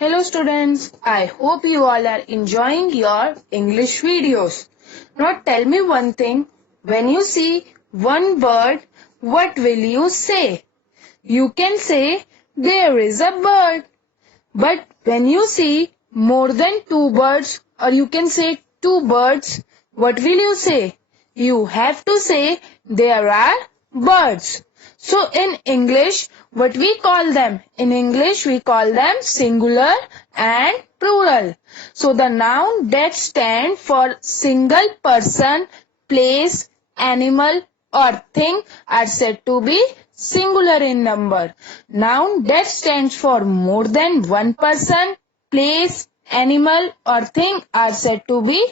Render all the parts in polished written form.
Hello students, I hope you all are enjoying your English videos. Now tell me one thing, when you see one bird, what will you say? You can say, there is a bird. But when you see more than two birds, or you can say two birds, what will you say? You have to say, there are birds. So in English, what we call them? In English, we call them singular and plural. So the noun that stand for single person, place, animal or thing are said to be singular in number. Noun that stands for more than one person, place, animal or thing are said to be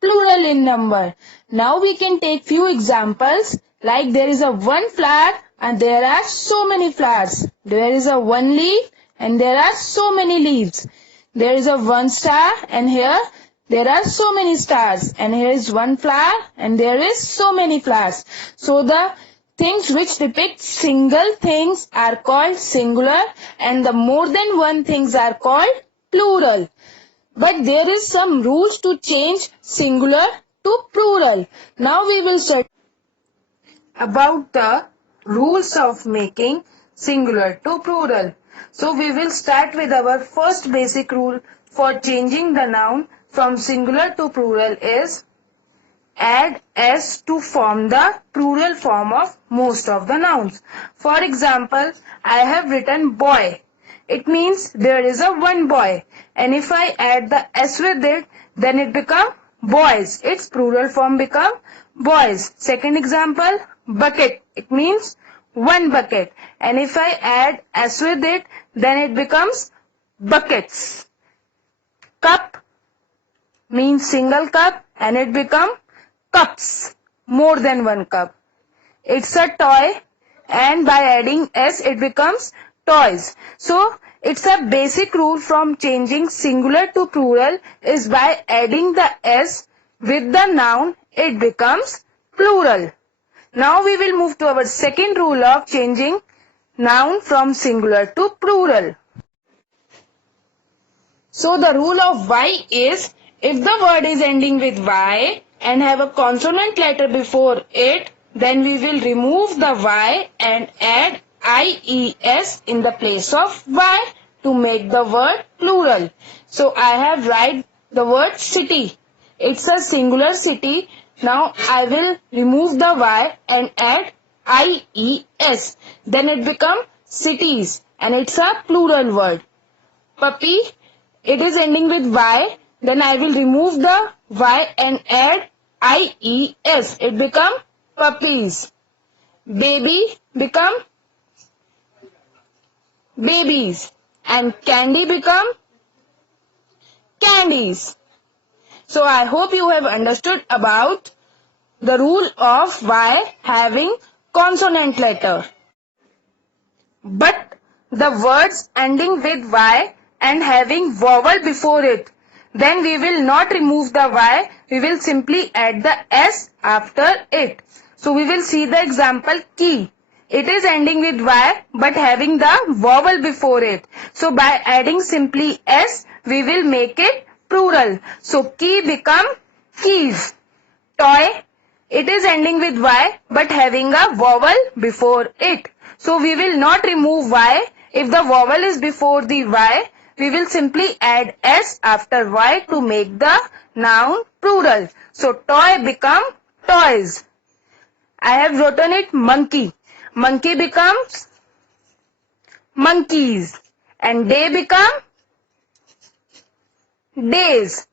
plural in number. Now we can take few examples like there is a one flower and there are so many flowers. There is a one leaf and there are so many leaves. There is a one star and here there are so many stars, and here is one flower and there is so many flowers. So the things which depict single things are called singular and the more than one things are called plural. But there is some rules to change singular to plural. Now we will study about the rules of making singular to plural. So we will start with our first basic rule for changing the noun from singular to plural is add s to form the plural form of most of the nouns. For example, I have written boy. It means there is a one boy, and if I add the s with it, then it become boys. Its plural form become boys. Second example, bucket. It means one bucket, and if I add s with it, then it becomes buckets. Cup means single cup and it become cups, more than one cup. It's a toy and by adding s it becomes toys. So it's a basic rule from changing singular to plural is by adding the s with the noun it becomes plural. Now we will move to our second rule of changing noun from singular to plural. So the rule of Y is, if the word is ending with Y and have a consonant letter before it, then we will remove the Y and add IES in the place of Y to make the word plural. So I have write the word city. It's a singular city. Now I will remove the Y and add IES. Then it become cities and it's a plural word. Puppy, it is ending with Y, then I will remove the Y and add IES. It become puppies. Baby become babies. And candy become candies. So I hope you have understood about the rule of Y having consonant letter. But the words ending with Y and having vowel before it, then we will not remove the Y, we will simply add the S after it. So we will see the example key. It is ending with Y but having the vowel before it. So by adding simply S, we will make it plural. So key become keys. Toy, it is ending with Y but having a vowel before it. So we will not remove Y. If the vowel is before the Y, we will simply add S after Y to make the noun plural. So toy become toys. I have written it monkey. Monkey becomes monkeys. And day become days.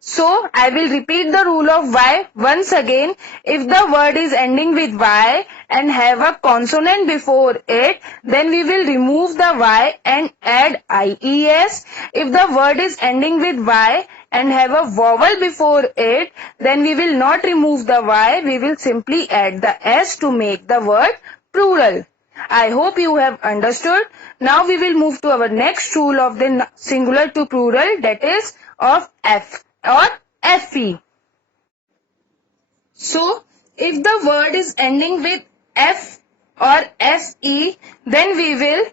So I will repeat the rule of Y once again. If the word is ending with Y and have a consonant before it, then we will remove the Y and add IES. If the word is ending with Y and have a vowel before it, then we will not remove the Y. We will simply add the S to make the word plural. I hope you have understood. Now we will move to our next rule of the singular to plural, that is of F or FE. So if the word is ending with F or FE, then we will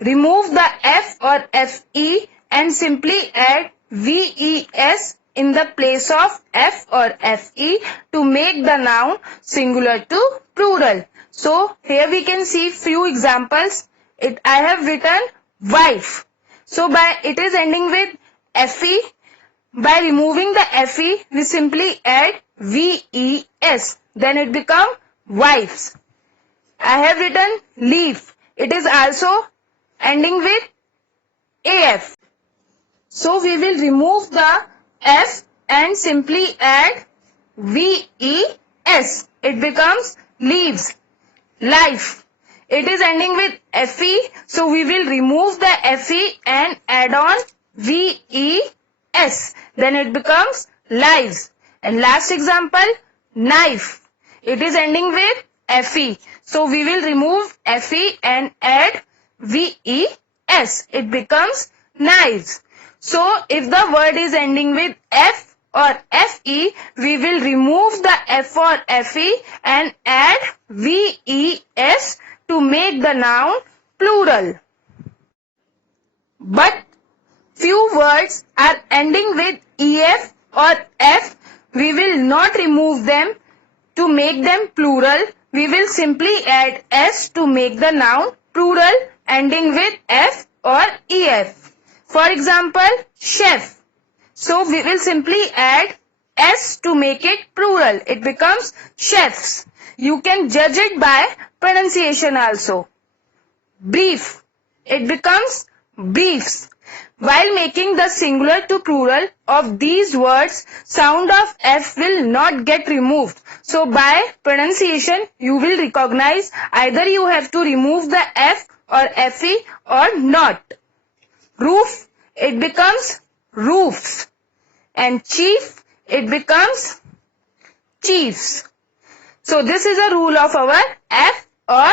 remove the F or FE and simply add VES in the place of F or FE to make the noun singular to plural. So here we can see few examples. I have written wife. So it is ending with FE. By removing the FE, we simply add VES. Then it becomes wives. I have written leaf. It is also ending with AF. So we will remove the F and simply add VES. It becomes leaves. Life. It is ending with FE. So we will remove the FE and add on VES. Then it becomes lives. And last example, knife. It is ending with FE. So we will remove FE and add VES. It becomes knives. So if the word is ending with F or FE, we will remove the F or FE and add VES to make the noun plural. But few words are ending with EF or F. We will not remove them to make them plural. We will simply add S to make the noun plural ending with F or EF. For example, chef. So we will simply add S to make it plural. It becomes chefs. You can judge it by pronunciation also. Brief. It becomes briefs. While making the singular to plural of these words, sound of F will not get removed. So by pronunciation, you will recognize either you have to remove the F or FE or not. Roof, it becomes roofs. And chief, it becomes chiefs. So this is a rule of our F or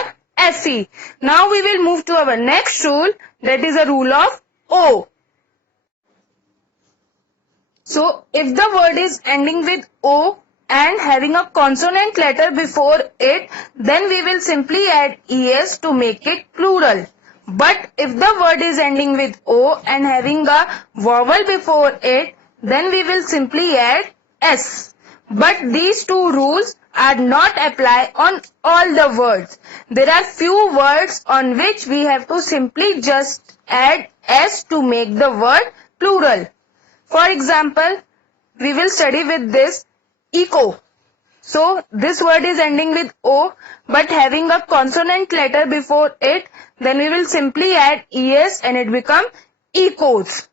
FE. Now we will move to our next rule, that is a rule of O. So if the word is ending with O and having a consonant letter before it, then we will simply add ES to make it plural. But if the word is ending with O and having a vowel before it, then we will simply add S. But these two rules are not apply on all the words. There are few words on which we have to simply just add S to make the word plural. For example, we will study with this eco. So this word is ending with O but having a consonant letter before it, then we will simply add ES and it becomes ecos.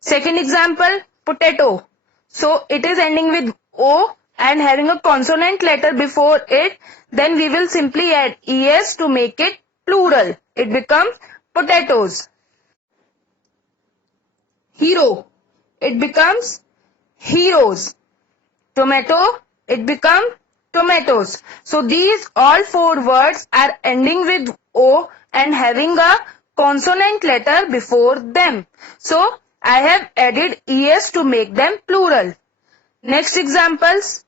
Second example, potato. So it is ending with O and having a consonant letter before it, then we will simply add ES to make it plural. It becomes potatoes. Hero. It becomes heroes. Tomato, it becomes tomatoes. So these all four words are ending with O and having a consonant letter before them. So I have added ES to make them plural. Next examples,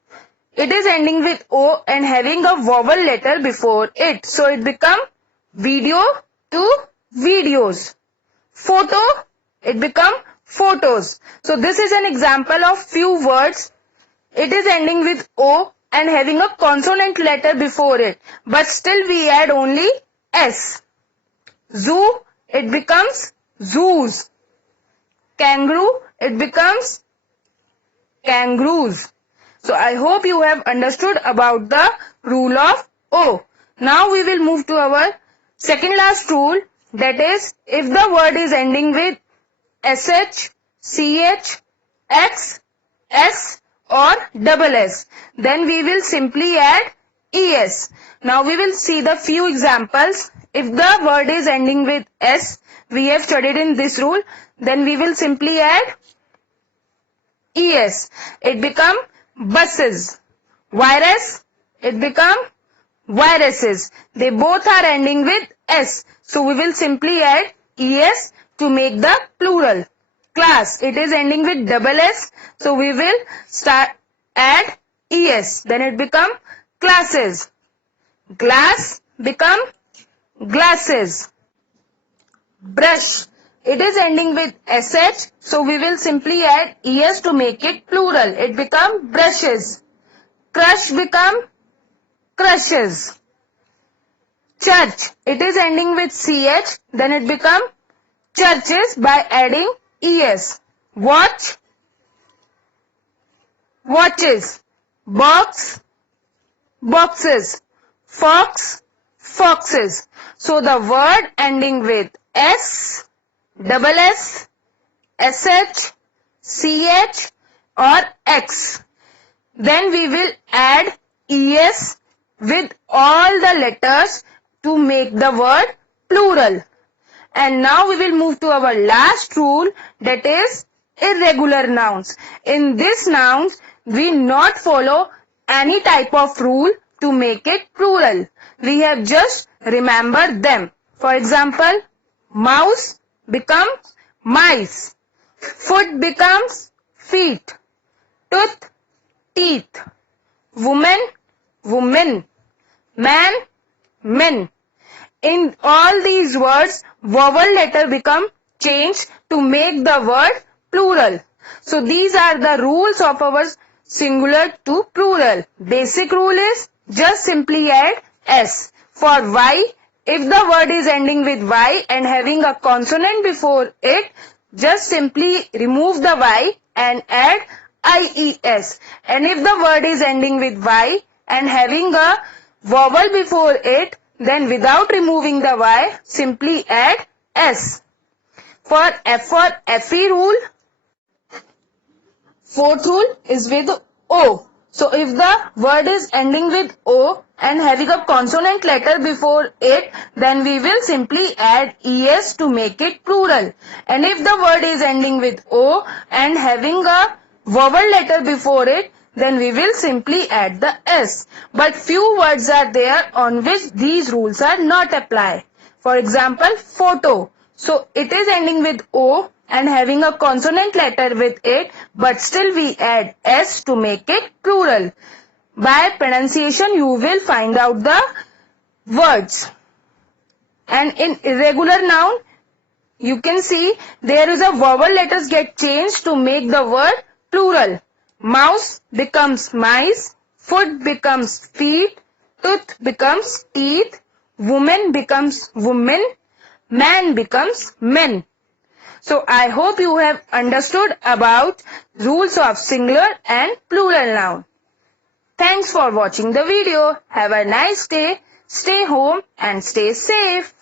it is ending with O and having a vowel letter before it. So it becomes video to videos. Photo, it becomes photos. So this is an example of few words. It is ending with O and having a consonant letter before it. But still we add only S. Zoo, it becomes zoos. Kangaroo, it becomes kangaroos. So I hope you have understood about the rule of O. Now we will move to our second last rule, that is if the word is ending with SH, CH, X, S or double S, then we will simply add ES. Now we will see the few examples. If the word is ending with S, we have studied in this rule, then we will simply add ES. It become buses. Virus, it become viruses. They both are ending with S. So we will simply add ES to make the plural. Class, it is ending with double S. So we will add ES. Then it become classes. Glass become glasses. Brush, It is ending with sh, so we will simply add es to make it plural. It become brushes. Crush become crushes. Church, it is ending with ch, then it become churches by adding es. Watch, watches. Box, boxes. Fox, foxes. So the word ending with s, double s, sh, ch or x. Then we will add es with all the letters to make the word plural. And now we will move to our last rule, that is irregular nouns. In this nouns, we not follow any type of rule to make it plural. We have just remembered them. For example, mouse becomes mice. Foot becomes feet. Tooth, teeth. Woman, woman. Man, men. In all these words, vowel letter become changed to make the word plural. So these are the rules of our singular to plural. Basic rule is just simply add s. For y, if the word is ending with y and having a consonant before it, just simply remove the y and add ies. And if the word is ending with y and having a vowel before it, then without removing the y, simply add s. For FE rule, fourth rule is with O. So if the word is ending with O and having a consonant letter before it, then we will simply add es to make it plural. And if the word is ending with O and having a vowel letter before it, then we will simply add the s. But few words are there on which these rules are not applied. For example, photo. So it is ending with O and having a consonant letter with it, but still we add s to make it plural. By pronunciation you will find out the words. And in irregular noun, you can see there is a vowel letters get changed to make the word plural. Mouse becomes mice, foot becomes feet, tooth becomes teeth, woman becomes woman, man becomes men. So I hope you have understood about rules of singular and plural noun. Thanks for watching the video. Have a nice day. Stay home and stay safe.